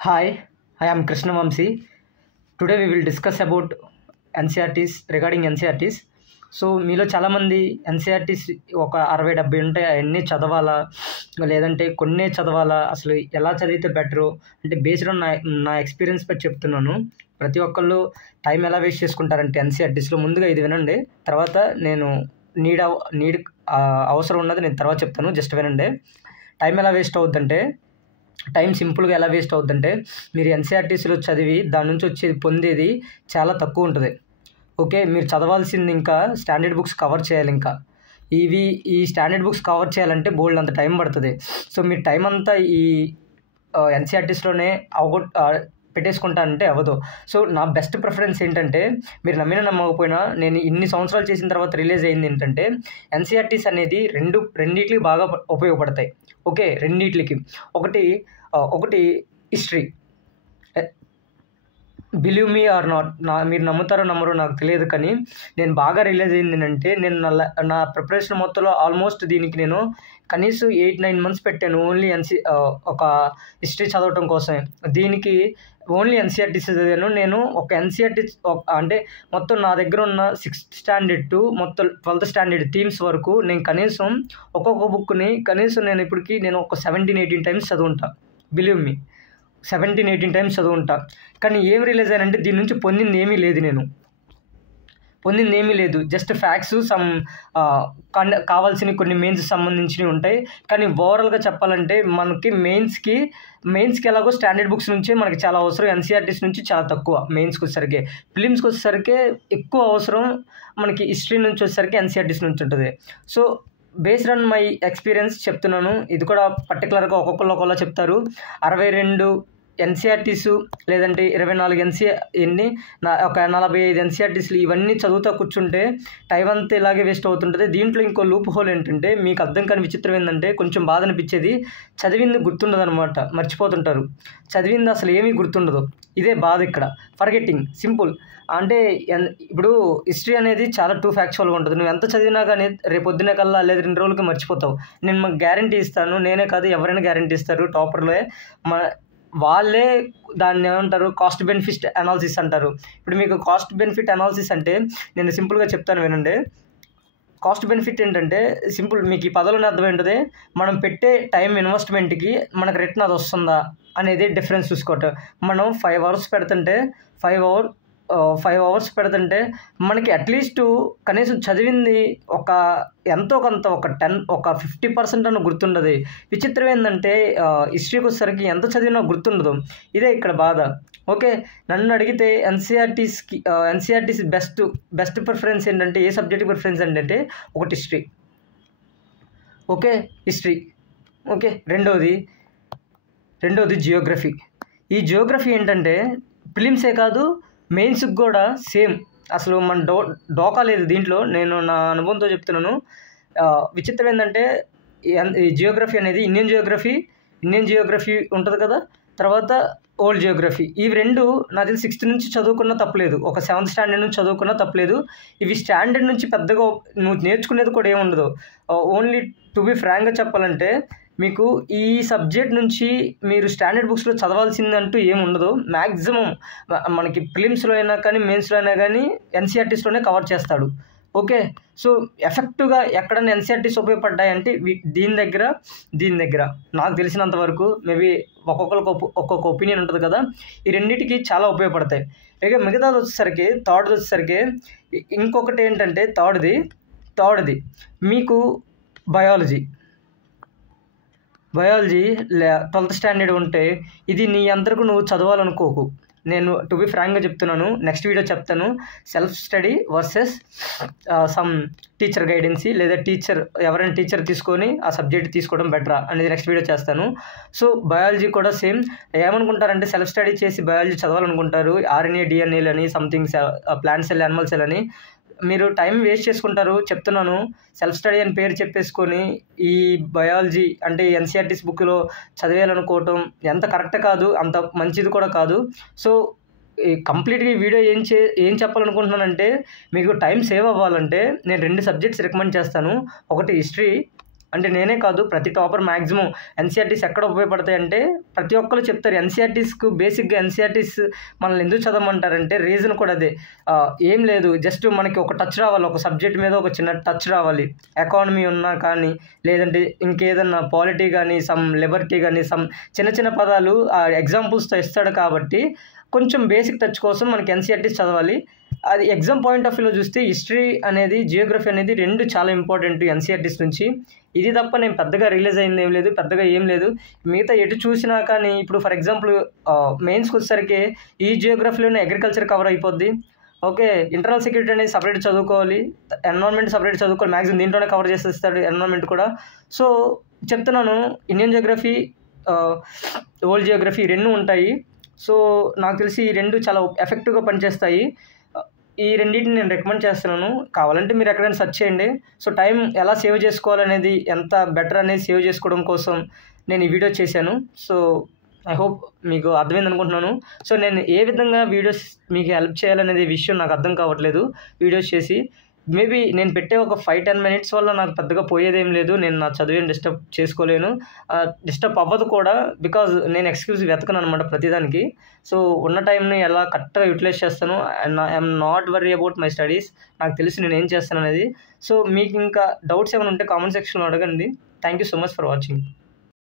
Hi, I am Krishna Vamsi. Today we will discuss about NCRTs regarding NCRTs. So మీలో చాలామంది NCERTs ఒక 60-70 ఉంటాయి, అవన్నీ చదవాలా లేదంటే కొన్నే చదవాలా, అసలు ఎలా చదివితే బెటరు అంటే బేస్డ్ ఆన్ నా ఎక్స్పీరియన్స్ పై చెప్తున్నాను. ప్రతి ఒక్కళ్ళు టైం ఎలా వేస్ట్ చేసుకుంటారంటే ఎన్సీఆర్టీస్లో ముందుగా ఇది వినండి, తర్వాత నేను నీడ్ అవసరం ఉన్నది నేను తర్వాత చెప్తాను, జస్ట్ వినండి. టైం ఎలా వేస్ట్ అవుద్దంటే టైం సింపుల్గా ఎలా వేస్ట్ అవుద్దంటే మీరు ఎన్సీఆర్టీసీలో చదివి దాని నుంచి వచ్చేది పొందేది చాలా తక్కువ ఉంటుంది. ఓకే, మీరు చదవాల్సింది ఇంకా స్టాండర్డ్ బుక్స్ కవర్ చేయాలి. ఇంకా ఈ స్టాండర్డ్ బుక్స్ కవర్ చేయాలంటే బోల్డ్ అంత టైం పడుతుంది. సో మీరు టైం అంతా ఈ ఎన్సీఆర్టీస్లోనే పెట్టేసుకుంటానంటే అవ్వదు. సో నా బెస్ట్ ప్రిఫరెన్స్ ఏంటంటే, మీరు నమ్మినా నమ్మకపోయినా నేను ఇన్ని సంవత్సరాలు చేసిన తర్వాత రిలీజ్ అయింది ఏంటంటే, ఎన్సీఆర్టీస్ అనేది రెండిట్లకి బాగా ఉపయోగపడతాయి. ఓకే, రెండిట్లకి ఒకటి history. Believe me or not, మీరు నమ్ముతారో నమ్మరో నాకు తెలియదు, కానీ నేను బాగా రిలీజ్ అయింది అంటే నేను నా ప్రిపరేషన్ మొత్తంలో ఆల్మోస్ట్ దీనికి నేను కనీసం 8-9 months పెట్టాను ఓన్లీ ఒక హిస్టరీ చదవటం కోసమే. దీనికి ఓన్లీ ఎన్సీఆర్టీసీ చదివాను నేను. ఒక ఎన్సీఆర్టీ అంటే మొత్తం నా దగ్గర ఉన్న 6th standard టు మొత్తం 12th standard థీమ్స్ వరకు నేను కనీసం ఒక్కొక్క బుక్ని కనీసం నేను ఇప్పటికి ఒక 17-18 times చదువుంటా. బిలీవ్ మీ, 17-18 times చదువుంటా. కానీ ఏం రిలీజ్ అయ్యానంటే దీని నుంచి పొందింది ఏమీ లేదు. జస్ట్ ఫ్యాక్ట్స్, సమ్ కావాల్సిన కొన్ని మెయిన్స్ సంబంధించినవి ఉంటాయి. కానీ ఓవరాల్గా చెప్పాలంటే మనకి మెయిన్స్కి ఎలాగో స్టాండర్డ్ బుక్స్ నుంచే మనకి చాలా అవసరం, ఎన్సీఆర్టీస్ నుంచి చాలా తక్కువ. మెయిన్స్కి వచ్చేసరికి, ఫిలిమ్స్కి వచ్చేసరికి ఎక్కువ అవసరం మనకి హిస్టరీ నుంచి వచ్చేసరికి ఎన్సీఆర్టీస్ నుంచి ఉంటుంది. So based on my experience చెప్తున్నాను. ఇది కూడా పర్టికులర్గా ఒక్కొక్కరు చెప్తారు. 62 ఎన్సీఆర్టీస్ లేదంటే 24 ఒక 45 ఎన్సీఆర్టీస్లు ఇవన్నీ చదువుతూ కూర్చుంటే టైం అంతా ఇలాగే వేస్ట్ అవుతుంటుంది. దీంట్లో ఇంకో లూప్ హోల్ ఏంటంటే, మీకు అర్థం కాని విచిత్రం ఏంటంటే, కొంచెం బాధ అనిపించేది, చదివింది గుర్తుండదు అనమాట, మర్చిపోతుంటారు. చదివింది అసలు ఏమీ గుర్తుండదు. ఇదే బాధ ఇక్కడ. ఫర్గెట్టింగ్ సింపుల్ అంటే ఇప్పుడు హిస్టరీ అనేది చాలా టూ ఫ్యాక్చువల్గా ఉంటుంది. నువ్వు ఎంత చదివినా కానీ రేపొద్దున కల్లా లేదా 2 రోజులకి మర్చిపోతావు. నేను మాకు గ్యారంటీ ఇస్తాను, నేనే కాదు ఎవరైనా గ్యారంటీ ఇస్తారు. టాపర్లే వాళ్ళే దాన్ని ఏమంటారు, కాస్ట్ బెనిఫిట్ అనాలిసిస్ అంటారు. ఇప్పుడు మీకు కాస్ట్ బెనిఫిట్ అనాలిసిస్ అంటే నేను సింపుల్గా చెప్తాను వినండి. కాస్ట్ బెనిఫిట్ ఏంటంటే సింపుల్, మీకు ఈ పదాలను అర్థం ఏంటది, మనం పెట్టే టైం ఇన్వెస్ట్మెంట్కి మనకు రిటర్న్ అది వస్తుందా అనేది డిఫరెన్స్ చూసుకోవటం. మనం 5 hours పెడుతుంటే 5 hours పెడుతుంటే మనకి అట్లీస్ట్ కనీసం చదివింది ఎంతో కొంత ఒక 50% అన్న గుర్తుండదు. విచిత్రం ఏంటంటే హిస్టరీకి వచ్చేసరికి ఎంత చదివినా గుర్తుండదు. ఇదే ఇక్కడ బాధ. ఓకే, నన్ను అడిగితే ఎన్సీఆర్టీసీ బెస్ట్ ప్రిఫరెన్స్ ఏంటంటే, ఏ సబ్జెక్ట్ ప్రిఫరెన్స్ ఏంటంటే ఒకటి హిస్టరీ. Okay, history. ఓకే, రెండోది జియోగ్రఫీ. ఈ జియోగ్రఫీ ఏంటంటే ఫిలిమ్సే కాదు, మెయిన్స్కి కూడా సేమ్. అసలు మన డోకా లేదు దీంట్లో. నేను నా అనుభవంతో చెప్తున్నాను. విచిత్రం ఏంటంటే ఈ జియోగ్రఫీ అనేది ఇండియన్ జియోగ్రఫీ ఉంటుంది కదా, తర్వాత ఓల్డ్ జియోగ్రఫీ. ఇవి రెండు నాది 6th నుంచి చదువుకున్నా తప్పలేదు, ఒక 7th standard నుంచి చదువుకున్నా తప్పలేదు. ఇవి స్టాండర్డ్ నుంచి పెద్దగా నువ్వు నేర్చుకునేది కూడా ఏముండదు. ఓన్లీ టు బి ఫ్రాంక్గా చెప్పాలంటే, మీకు ఈ సబ్జెక్ట్ నుంచి మీరు స్టాండర్డ్ బుక్స్లో చదవాల్సిందంటూ ఏముండదు. మ్యాక్సిమం మనకి ప్రిలిమ్స్లో అయినా కానీ మెయిన్స్లో అయినా కానీ ఎన్సీఆర్టీస్లోనే కవర్ చేస్తాడు. ఓకే, సో ఎఫెక్టివ్గా ఎక్కడైనా ఎన్సీఆర్టీస్ ఉపయోగపడ్డాయంటే దీని దగ్గర నాకు తెలిసినంత వరకు, మేబీ ఒక్కొక్కరికి ఒక్కొక్క ఒపీనియన్ ఉంటుంది కదా, ఈ రెండింటికి చాలా ఉపయోగపడతాయి. ఇక మిగతాది వచ్చేసరికి థర్డ్ది వచ్చేసరికి ఇంకొకటి ఏంటంటే థర్డ్ది మీకు బయాలజీ 12th standard ఉంటే ఇది నీ అందరికి నువ్వు చదవాలనుకోకు. నేను టు బి ఫ్రాంక్గా చెప్తున్నాను, నెక్స్ట్ వీడియో చెప్తాను. Self study versus some teacher గైడెన్సీ, లేదా ఎవరైనా టీచర్ తీసుకొని ఆ సబ్జెక్ట్ తీసుకోవడం బెటరా అనేది నెక్స్ట్ వీడియో చేస్తాను. సో బయాలజీ కూడా సేమ్. ఏమనుకుంటారంటే సెల్ఫ్ స్టడీ చేసి బయాలజీ చదవాలనుకుంటారు, ఆర్ఎన్ఏ డిఎన్ఏలు అని something, plant cell animal cell అని. మీరు టైం వేస్ట్ చేసుకుంటారు. చెప్తున్నాను, సెల్ఫ్ స్టడీ అని పేరు చెప్పేసుకొని ఈ బయాలజీ అంటే ఎన్సీఆర్టీస్ బుక్లో చదివేయాలనుకోవటం ఎంత కరెక్ట్ కాదు, అంత మంచిది కూడా కాదు. సో కంప్లీట్గా ఈ వీడియో ఏం చెప్పాలనుకుంటున్నానంటే, మీకు టైం సేవ్ అవ్వాలంటే నేను 2 subjects రికమెండ్ చేస్తాను. ఒకటి హిస్టరీ, అంటే నేనే కాదు, ప్రతి టాపర్ మ్యాక్సిమం ఎన్సీఆర్టీస్ ఎక్కడ ఉపయోగపడతాయంటే ప్రతి ఒక్కరు చెప్తారు. ఎన్సీఆర్టీస్కు బేసిక్గా ఎన్సీఆర్టీస్ మనల్ని ఎందుకు చదవమంటారంటే రీజన్ కూడా అదే. ఏం లేదు, జస్ట్ మనకి ఒక టచ్ రావాలి, ఒక సబ్జెక్ట్ మీద ఒక చిన్న టచ్ రావాలి. ఎకానమీ ఉన్నా కానీ, లేదంటే ఇంకేదన్నా పాలిటీ కానీ, సమ్ లిబర్టీ కానీ, సమ్ చిన్న చిన్న పదాలు ఎగ్జాంపుల్స్తో ఇస్తాడు. కాబట్టి కొంచెం బేసిక్ టచ్ కోసం మనకి ఎన్సీఆర్టీస్ చదవాలి. అది ఎగ్జామ్ పాయింట్ ఆఫ్ వ్యూలో చూస్తే హిస్టరీ అనేది, జియోగ్రఫీ అనేది రెండు చాలా ఇంపార్టెంట్ ఎన్సీఆర్టీస్ నుంచి. ఇది తప్ప నేను పెద్దగా రిలీజ్ అయింది ఏం లేదు, పెద్దగా ఏం లేదు. మిగతా ఎటు చూసినా కానీ ఇప్పుడు ఫర్ ఎగ్జాంపుల్ మెయిన్స్కి వచ్చేసరికి ఈ జియోగ్రఫీలోనే అగ్రికల్చర్ కవర్ అయిపోద్ది. ఓకే, ఇంటర్నల్ సెక్యూరిటీ అనేది సపరేట్ చదువుకోవాలి, ఎన్విరాన్మెంట్ సపరేట్ చదువుకోవాలి. మ్యాక్సిమం దీంట్లోనే కవర్ చేసేస్తాడు ఎన్విరాన్మెంట్ కూడా. సో చెప్తున్నాను, ఇండియన్ జియోగ్రఫీ, వరల్డ్ జియోగ్రఫీ రెండు ఉంటాయి. సో నాకు తెలిసి ఈ రెండు చాలా ఎఫెక్టివ్గా పనిచేస్తాయి. ఈ రెండింటిని నేను రికమెండ్ చేస్తున్నాను. కావాలంటే మీరు ఎక్కడైనా సెర్చ్ చేయండి. సో టైం ఎలా సేవ్ చేసుకోవాలనేది, ఎంత బెటర్ అనేది సేవ్ చేసుకోవడం కోసం నేను ఈ వీడియో చేశాను. సో ఐ హోప్ మీకు అర్థమైంది అనుకుంటున్నాను. సో నేను ఏ విధంగా వీడియోస్ మీకు హెల్ప్ చేయాలనేది విషయం నాకు అర్థం కావట్లేదు వీడియోస్ చేసి. మేబీ నేను పెట్టే ఒక 5-10 మినిట్స్ వల్ల నాకు పెద్దగా పోయేదేం లేదు. నేను నా చదువుని డిస్టర్బ్ చేసుకోలేను, డిస్టర్బ్ అవ్వదు కూడా. బికాజ్ నేను ఎక్స్క్యూజ్ వెతకను అనమాట ప్రతిదానికి. సో ఉన్న టైంని ఎలా కరెక్ట్గా యూటిలైజ్ చేస్తాను. And I'm not worry about my studies. నాకు తెలుసు నేను ఏం చేస్తాను అనేది. సో మీకు ఇంకా డౌట్స్ ఏమైనా ఉంటే కామెంట్ సెక్షన్లో అడగండి. Thank you so much for watching.